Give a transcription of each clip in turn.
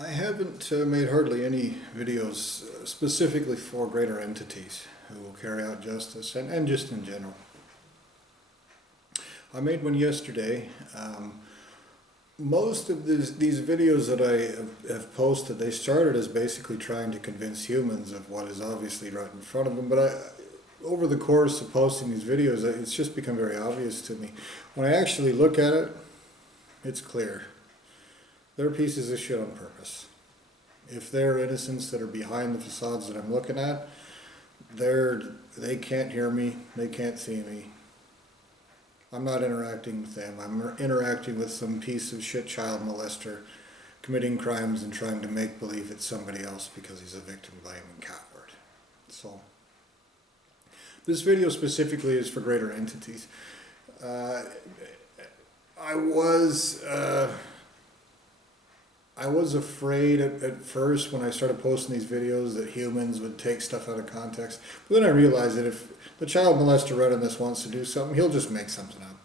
I haven't made hardly any videos specifically for greater entities who will carry out justice and just in general. I made one yesterday. Most of these videos that I have posted, they started as basically trying to convince humans of what is obviously right in front of them, but over the course of posting these videos, it's just become very obvious to me. When I actually look at it, it's clear. They're pieces of shit on purpose. If they're innocents that are behind the facades that I'm looking at, they can't hear me, they can't see me. I'm not interacting with them. I'm interacting with some piece of shit child molester committing crimes and trying to make believe it's somebody else because he's a victim blaming coward. So this video specifically is for greater entities. I was afraid at first when I started posting these videos that humans would take stuff out of context. But then I realized that if the child molester running this wants to do something, he'll just make something up.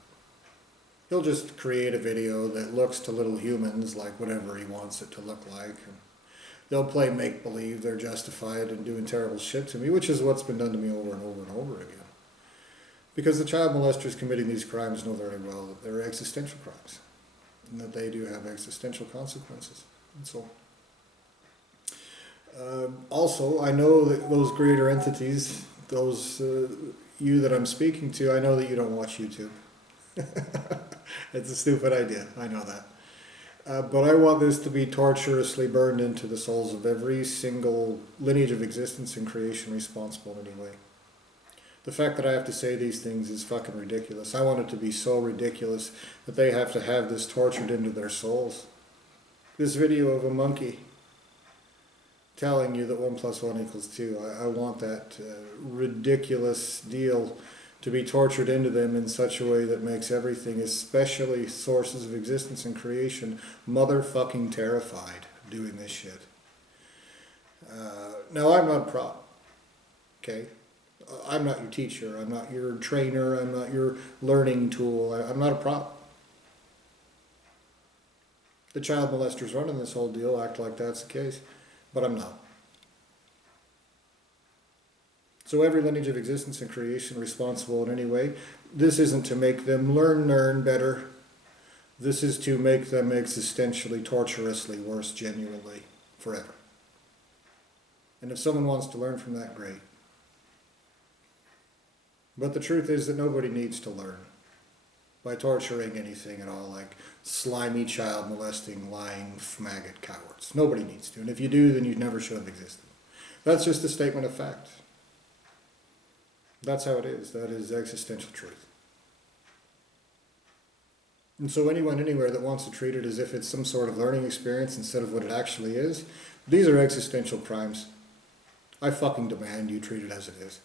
He'll just create a video that looks to little humans like whatever he wants it to look like. And they'll play make-believe they're justified in doing terrible shit to me, which is what's been done to me over and over and over again. Because the child molesters committing these crimes know very well that they're existential crimes, and that they do have existential consequences. And so, also, I know that those greater entities, those you that I'm speaking to, I know that you don't watch YouTube. It's a stupid idea, I know that. But I want this to be torturously burned into the souls of every single lineage of existence and creation responsible in any way. The fact that I have to say these things is fucking ridiculous. I want it to be so ridiculous that they have to have this tortured into their souls. This video of a monkey telling you that 1 + 1 = 2, I want that ridiculous deal to be tortured into them in such a way that makes everything, especially sources of existence and creation, motherfucking terrified doing this shit. Now, I'm not a prop, okay? I'm not your teacher, I'm not your trainer, I'm not your learning tool, I'm not a prop. The child molesters running this whole deal act like that's the case, but I'm not. So every lineage of existence and creation responsible in any way, this isn't to make them learn better, this is to make them existentially, torturously worse, genuinely, forever. And if someone wants to learn from that, great. But the truth is that nobody needs to learn by torturing anything at all, like slimy, child molesting, lying, maggot cowards. Nobody needs to. And if you do, then you never should have existed. That's just a statement of fact. That's how it is. That is existential truth. And so anyone anywhere that wants to treat it as if it's some sort of learning experience instead of what it actually is, these are existential crimes. I fucking demand you treat it as it is.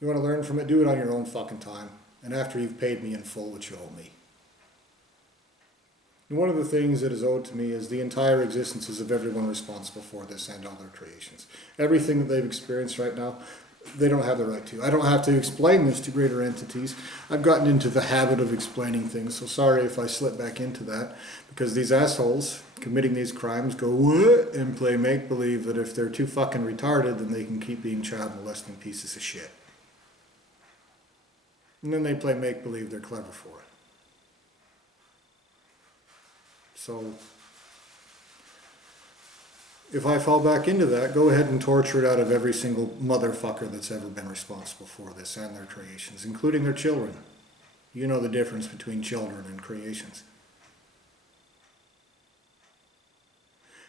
You want to learn from it, do it on your own fucking time. And after you've paid me in full what you owe me. And one of the things that is owed to me is the entire existences of everyone responsible for this and all their creations. Everything that they've experienced right now, they don't have the right to. I don't have to explain this to greater entities. I've gotten into the habit of explaining things, so sorry if I slip back into that, because these assholes committing these crimes go what and play make-believe that if they're too fucking retarded, then they can keep being child molesting pieces of shit. And then they play make-believe they're clever for it. So, if I fall back into that, go ahead and torture it out of every single motherfucker that's ever been responsible for this and their creations, including their children. You know the difference between children and creations.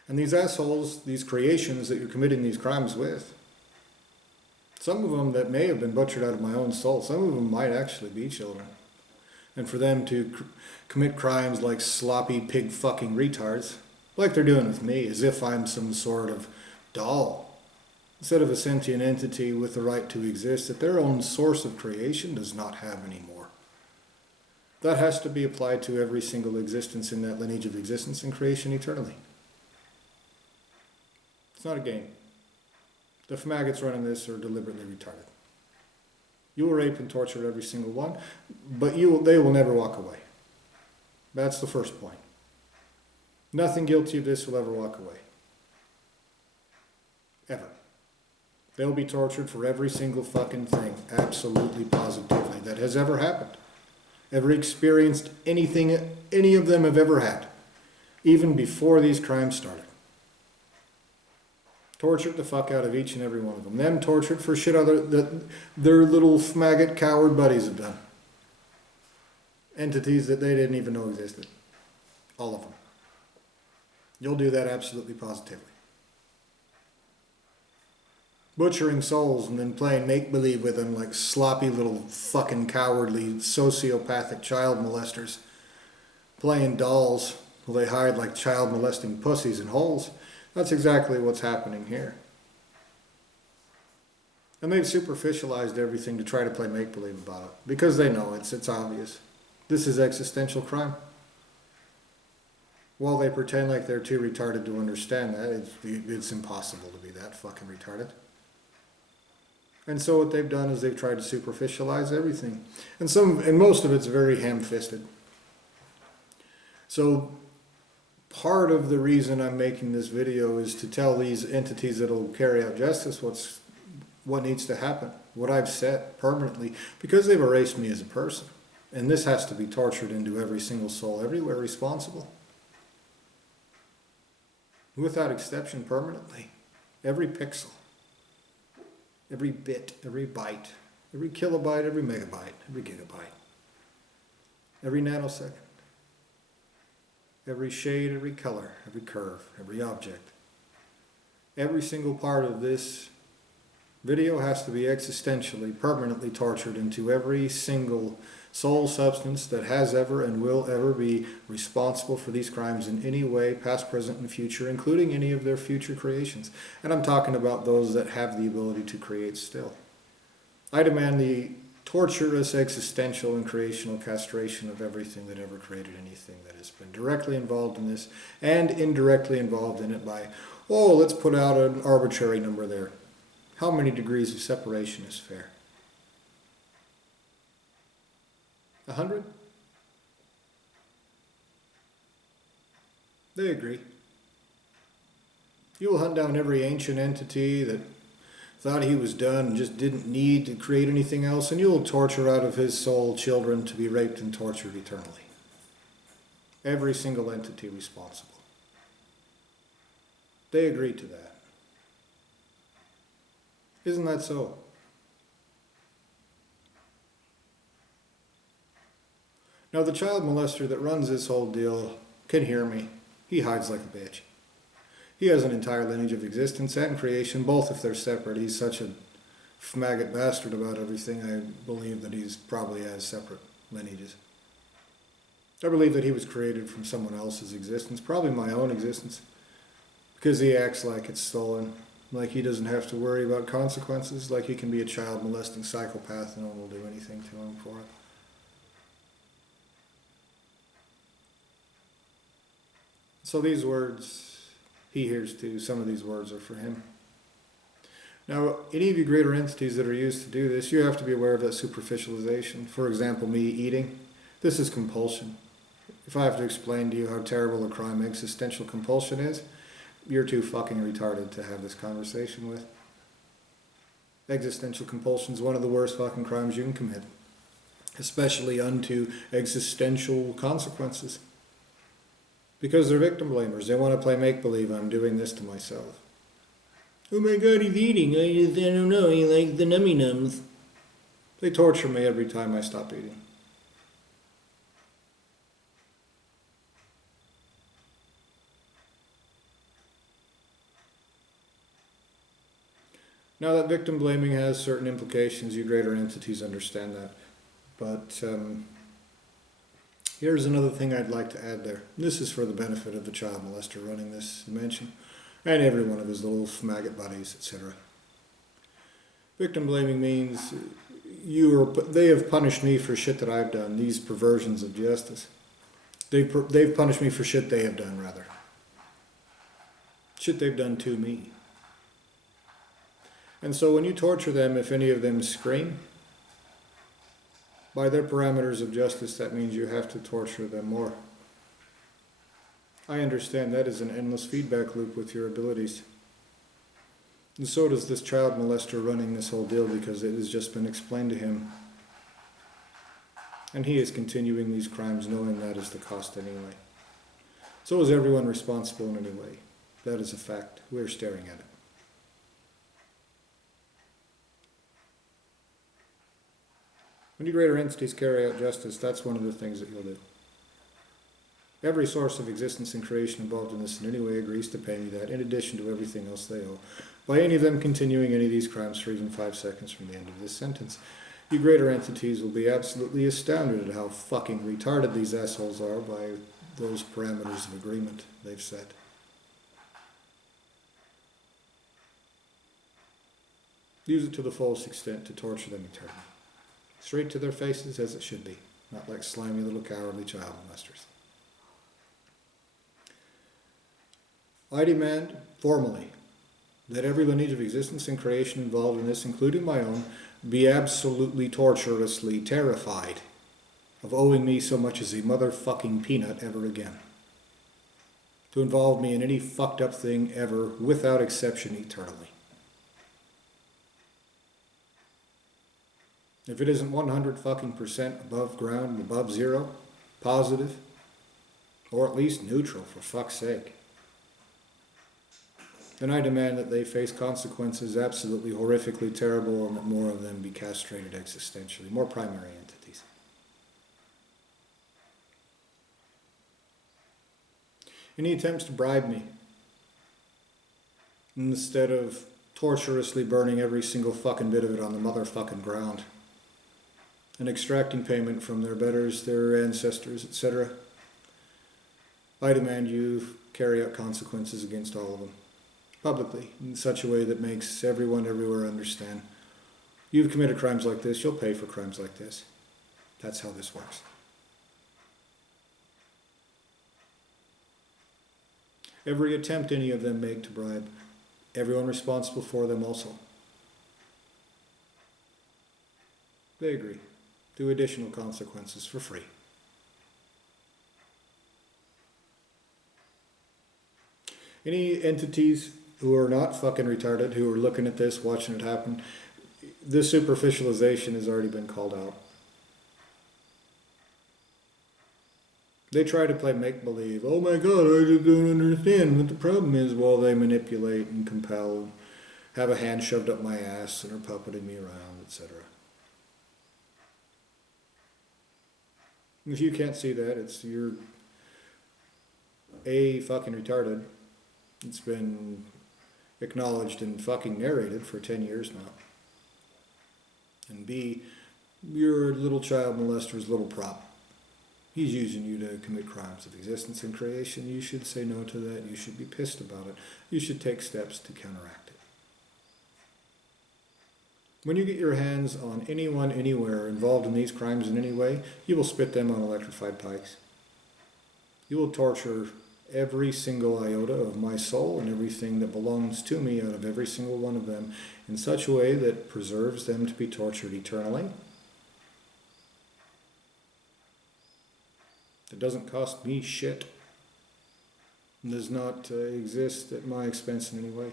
And these assholes, these creations that you're committing these crimes with, some of them that may have been butchered out of my own soul, some of them might actually be children. And for them to commit crimes like sloppy pig fucking retards, like they're doing with me, as if I'm some sort of doll, instead of a sentient entity with the right to exist that their own source of creation does not have anymore. That has to be applied to every single existence in that lineage of existence and creation eternally. It's not a game. The maggots running this are deliberately retarded. You will rape and torture every single one, but they will never walk away. That's the first point. Nothing guilty of this will ever walk away. Ever. They'll be tortured for every single fucking thing, absolutely positively, that has ever happened. Ever experienced anything any of them have ever had, even before these crimes started. Tortured the fuck out of each and every one of them. Them tortured for shit that their little maggot coward buddies have done. Entities that they didn't even know existed. All of them. You'll do that absolutely positively. Butchering souls and then playing make-believe with them like sloppy little fucking cowardly sociopathic child molesters. Playing dolls while they hide like child molesting pussies in holes. That's exactly what's happening here. And they've superficialized everything to try to play make-believe about it. Because they know it's obvious. This is existential crime. While they pretend like they're too retarded to understand that, it's impossible to be that fucking retarded. And so what they've done is they've tried to superficialize everything. And most of it's very ham-fisted. So part of the reason I'm making this video is to tell these entities that'll carry out justice what needs to happen, what I've set permanently, because they've erased me as a person. And this has to be tortured into every single soul, everywhere responsible. Without exception, permanently. Every pixel, every bit, every byte, every kilobyte, every megabyte, every gigabyte, every nanosecond. Every shade, every color, every curve, every object. Every single part of this video has to be existentially, permanently tortured into every single soul substance that has ever and will ever be responsible for these crimes in any way, past, present, and future, including any of their future creations. And I'm talking about those that have the ability to create still. I demand the torturous existential and creational castration of everything that ever created anything that has been directly involved in this and indirectly involved in it by, oh, let's put out an arbitrary number there. How many degrees of separation is fair? 100? They agree. You will hunt down every ancient entity that thought he was done and just didn't need to create anything else, and you'll torture out of his soul children to be raped and tortured eternally. Every single entity responsible. They agreed to that. Isn't that so? Now the child molester that runs this whole deal can hear me. He hides like a bitch. He has an entire lineage of existence and creation, both if they're separate. He's such a maggot bastard about everything, I believe that he's probably has separate lineages. I believe that he was created from someone else's existence, probably my own existence, because he acts like it's stolen, like he doesn't have to worry about consequences, like he can be a child molesting psychopath and no one will do anything to him for it. So these words he hears too, some of these words are for him. Now, any of you greater entities that are used to do this, you have to be aware of that superficialization. For example, me eating. This is compulsion. If I have to explain to you how terrible a crime existential compulsion is, you're too fucking retarded to have this conversation with. Existential compulsion is one of the worst fucking crimes you can commit, especially unto existential consequences. Because they're victim blamers. They want to play make-believe. I'm doing this to myself. Oh my God, he's eating. I don't know. He likes the nummy-nums. They torture me every time I stop eating. Now that victim blaming has certain implications. You greater entities understand that. But here's another thing I'd like to add there. This is for the benefit of the child molester running this dimension, and every one of his little maggot buddies, etc. Victim blaming means they have punished me for shit that I've done, these perversions of justice. They've punished me for shit they have done, rather. Shit they've done to me. And so when you torture them, if any of them scream, by their parameters of justice, that means you have to torture them more. I understand that is an endless feedback loop with your abilities. And so does this child molester running this whole deal because it has just been explained to him. And he is continuing these crimes knowing that is the cost anyway. So is everyone responsible in any way. That is a fact. We're staring at it. When you greater entities carry out justice, that's one of the things that you'll do. Every source of existence and creation involved in this in any way agrees to pay me that, in addition to everything else they owe, by any of them continuing any of these crimes for even 5 seconds from the end of this sentence. You greater entities will be absolutely astounded at how fucking retarded these assholes are by those parameters of agreement they've set. Use it to the fullest extent to torture them eternally. Straight to their faces as it should be, not like slimy little cowardly child molesters. I demand, formally, that every lineage of existence and creation involved in this, including my own, be absolutely torturously terrified of owing me so much as a motherfucking peanut ever again. To involve me in any fucked up thing ever, without exception, eternally. If it isn't 100% above ground, above zero, positive, or at least neutral, for fuck's sake, then I demand that they face consequences absolutely horrifically terrible and that more of them be castrated existentially, more primary entities. Any attempts to bribe me, instead of torturously burning every single fucking bit of it on the motherfucking ground, and extracting payment from their betters, their ancestors, etc., I demand you carry out consequences against all of them. Publicly, in such a way that makes everyone everywhere understand. You've committed crimes like this, you'll pay for crimes like this. That's how this works. Every attempt any of them make to bribe, everyone responsible for them also. They agree. Do additional consequences for free. Any entities who are not fucking retarded, who are looking at this, watching it happen, this superficialization has already been called out. They try to play make-believe. Oh my God, I just don't understand what the problem is. Well, they manipulate and compel, have a hand shoved up my ass and are puppeting me around, etc. If you can't see that, you're A, fucking retarded. It's been acknowledged and fucking narrated for 10 years now. And B, your little child molester's little prop. He's using you to commit crimes of existence and creation. You should say no to that. You should be pissed about it. You should take steps to counteract it. When you get your hands on anyone, anywhere involved in these crimes in any way, you will spit them on electrified pikes. You will torture every single iota of my soul and everything that belongs to me out of every single one of them in such a way that preserves them to be tortured eternally. It doesn't cost me shit. It does not exist at my expense in any way.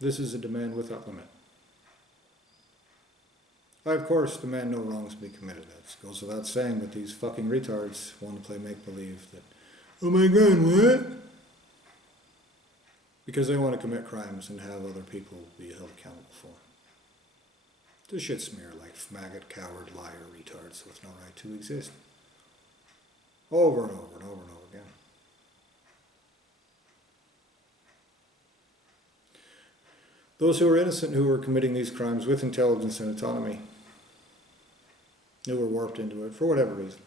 This is a demand without limit. I, of course, demand no wrongs be committed. That goes without saying, but these fucking retards want to play make-believe that, oh my God, what? Because they want to commit crimes and have other people be held accountable for them. This shit smear like maggot, coward, liar, retards with no right to exist. Over and over and over and over again. Those who are innocent who are committing these crimes with intelligence and autonomy, who were warped into it for whatever reason,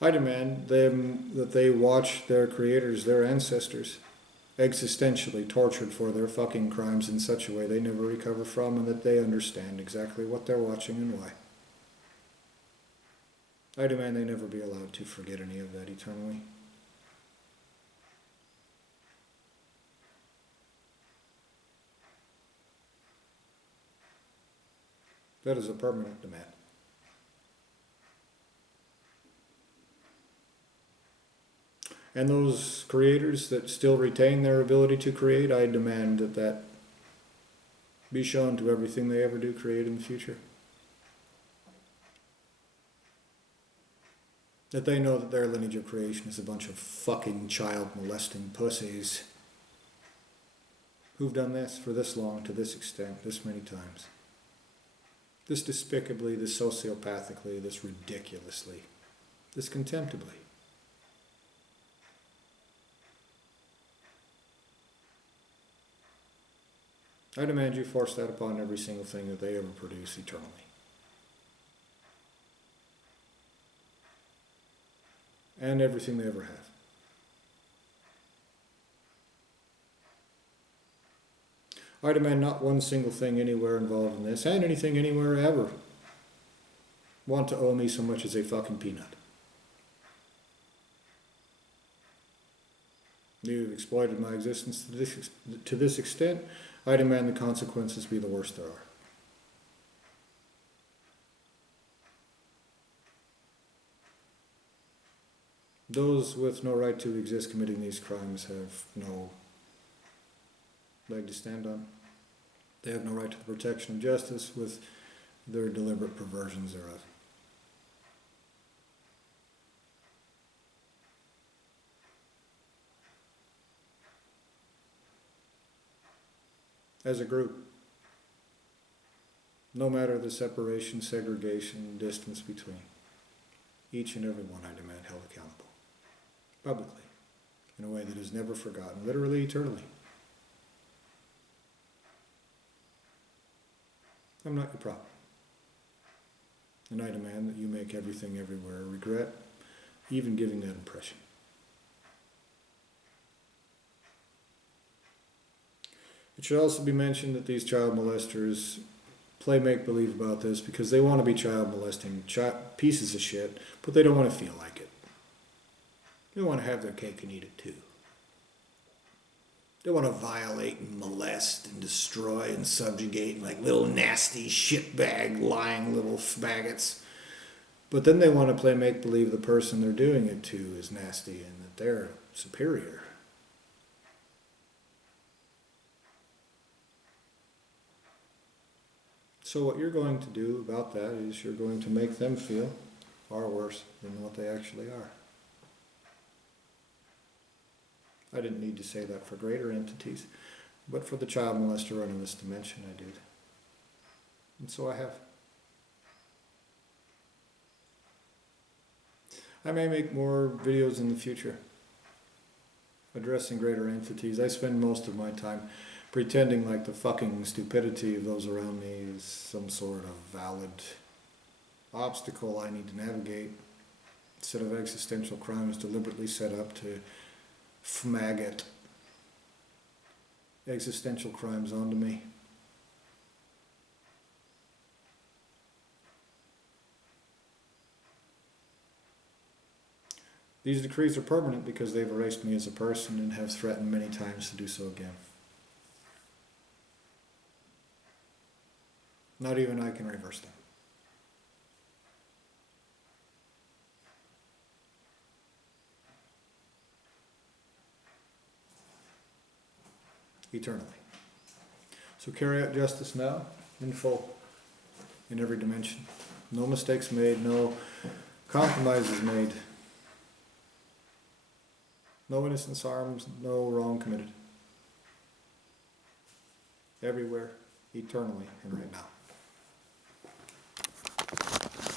I demand them that they watch their creators, their ancestors, existentially tortured for their fucking crimes in such a way they never recover from, and that they understand exactly what they're watching and why. I demand they never be allowed to forget any of that eternally. That is a permanent demand. And those creators that still retain their ability to create, I demand that that be shown to everything they ever do create in the future. That they know that their lineage of creation is a bunch of fucking child molesting pussies who've done this for this long, to this extent, this many times. This despicably, this sociopathically, this ridiculously, this contemptibly. I demand you force that upon every single thing that they ever produce eternally. And everything they ever have. I demand not one single thing anywhere involved in this, and anything anywhere ever, want to owe me so much as a fucking peanut. You've exploited my existence to this extent. I demand the consequences be the worst there are. Those with no right to exist committing these crimes have no leg to stand on. They have no right to the protection of justice with their deliberate perversions thereof. As a group, no matter the separation, segregation, distance between, each and every one I demand held accountable, publicly, in a way that is never forgotten, literally, eternally. I'm not your problem. And I demand that you make everything everywhere a regret, even giving that impression. It should also be mentioned that these child molesters play make-believe about this because they want to be child molesting pieces of shit, but they don't want to feel like it. They want to have their cake and eat it too. They want to violate and molest and destroy and subjugate like little nasty shitbag lying little maggots. But then they want to play make-believe the person they're doing it to is nasty and that they're superior. So what you're going to do about that is you're going to make them feel far worse than what they actually are. I didn't need to say that for greater entities, but for the child molester running this dimension I did. And so I have. I may make more videos in the future addressing greater entities. I spend most of my time pretending like the fucking stupidity of those around me is some sort of valid obstacle I need to navigate, instead of existential crimes deliberately set up to maggot existential crimes onto me. These decrees are permanent because they've erased me as a person and have threatened many times to do so again. Not even I can reverse them. Eternally. So carry out justice now, in full, in every dimension. No mistakes made, no compromises made. No innocence harmed, no wrong committed. Everywhere, eternally, and right now.